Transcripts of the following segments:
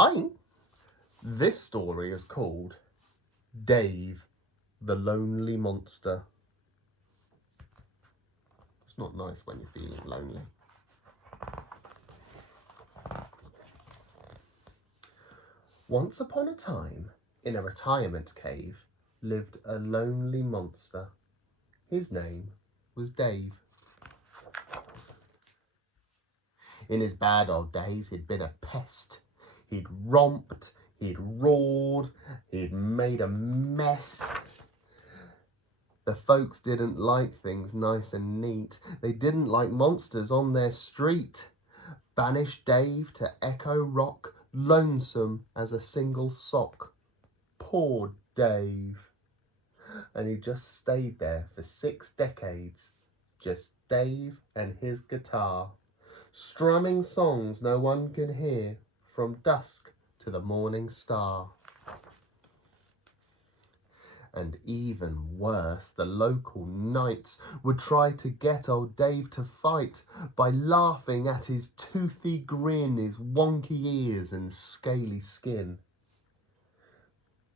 Hi, this story is called Dave the Lonely Monster. It's not nice when you're feeling lonely. Once upon a time, in a retirement cave, lived a lonely monster. His name was Dave. In his bad old days, he'd been a pest. He'd romped, he'd roared, he'd made a mess. The folks didn't like things nice and neat. They didn't like monsters on their street. Banished Dave to Echo Rock, lonesome as a single sock. Poor Dave. And he just stayed there for 6 decades. Just Dave and his guitar, strumming songs no one can hear, from dusk to the morning star. And even worse, the local knights would try to get old Dave to fight by laughing at his toothy grin, his wonky ears and scaly skin.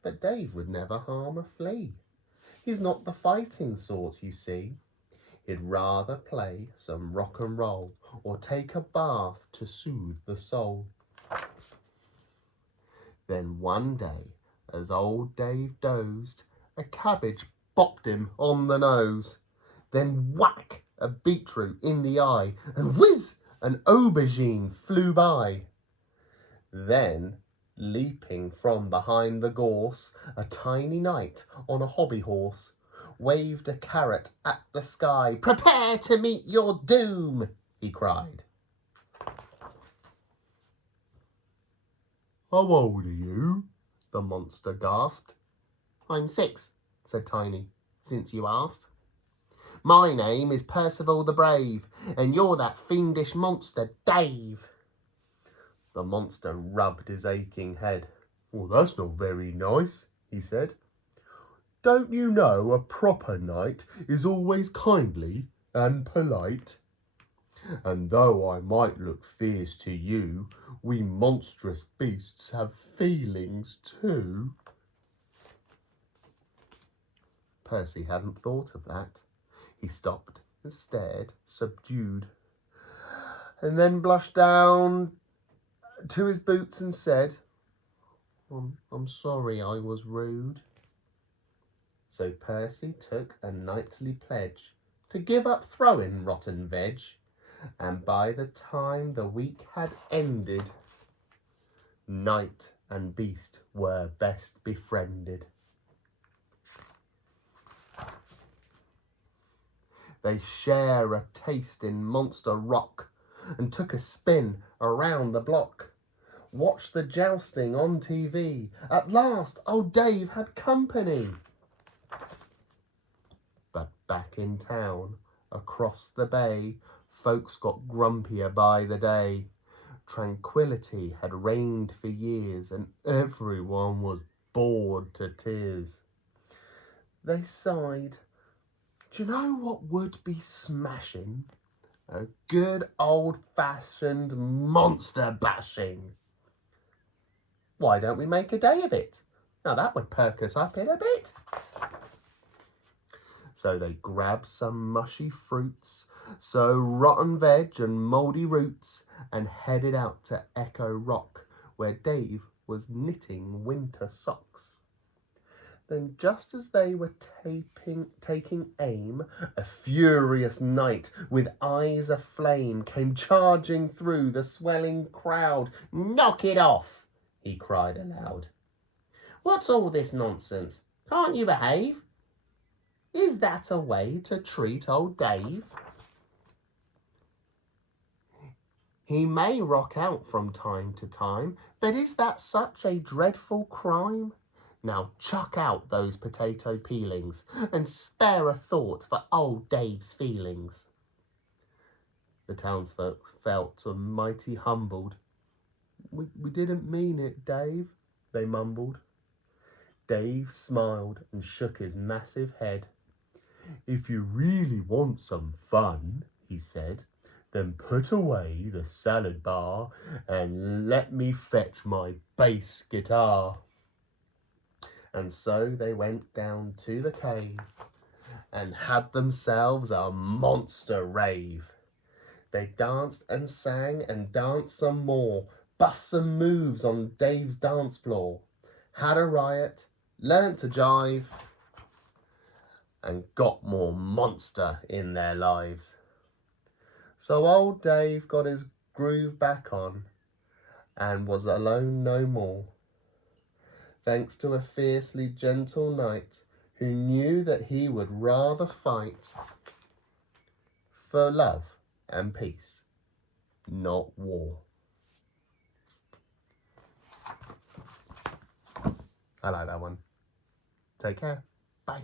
But Dave would never harm a flea. He's not the fighting sort, you see. He'd rather play some rock and roll or take a bath to soothe the soul. Then one day, as old Dave dozed, a cabbage bopped him on the nose. Then whack, a beetroot in the eye, and whiz, an aubergine flew by. Then, leaping from behind the gorse, a tiny knight on a hobby horse waved a carrot at the sky. "Prepare to meet your doom," he cried. "How old are you?" the monster gasped. "I'm 6, said Tiny, "since you asked. My name is Percival the Brave, and you're that fiendish monster, Dave." The monster rubbed his aching head. "Well, that's not very nice," he said. "Don't you know a proper knight is always kindly and polite? And though I might look fierce to you, we monstrous beasts have feelings too." Percy hadn't thought of that. He stopped and stared, subdued, and then blushed down to his boots and said, I'm sorry I was rude." So Percy took a knightly pledge to give up throwing rotten veg, and by the time the week had ended, knight and beast were best befriended. They share a taste in Monster Rock and took a spin around the block. Watched the jousting on TV. At last, old Dave had company. But back in town, across the bay, folks got grumpier by the day. Tranquility had reigned for years, and everyone was bored to tears. They sighed. "Do you know what would be smashing? A good old-fashioned monster bashing. Why don't we make a day of it? Now that would perk us up in a bit." So they grabbed some mushy fruits, so rotten veg and mouldy roots, and headed out to Echo Rock, where Dave was knitting winter socks. Then just as they were taking aim, a furious knight with eyes aflame came charging through the swelling crowd. "Knock it off," he cried aloud. "What's all this nonsense? Can't you behave? Is that a way to treat old Dave? He may rock out from time to time, but is that such a dreadful crime? Now chuck out those potato peelings and spare a thought for old Dave's feelings." The townsfolk felt mighty humbled. We didn't mean it, Dave," they mumbled. Dave smiled and shook his massive head. "If you really want some fun," he said, Then put away the salad bar and let me fetch my bass guitar. And so they went down to the cave and had themselves a monster rave. They danced and sang and danced some more, bust some moves on Dave's dance floor, had a riot, learnt to jive, and got more monster in their lives. So old Dave got his groove back on and was alone no more, thanks to a fiercely gentle knight who knew that he would rather fight for love and peace, not war. I like that one. Take care. Bye.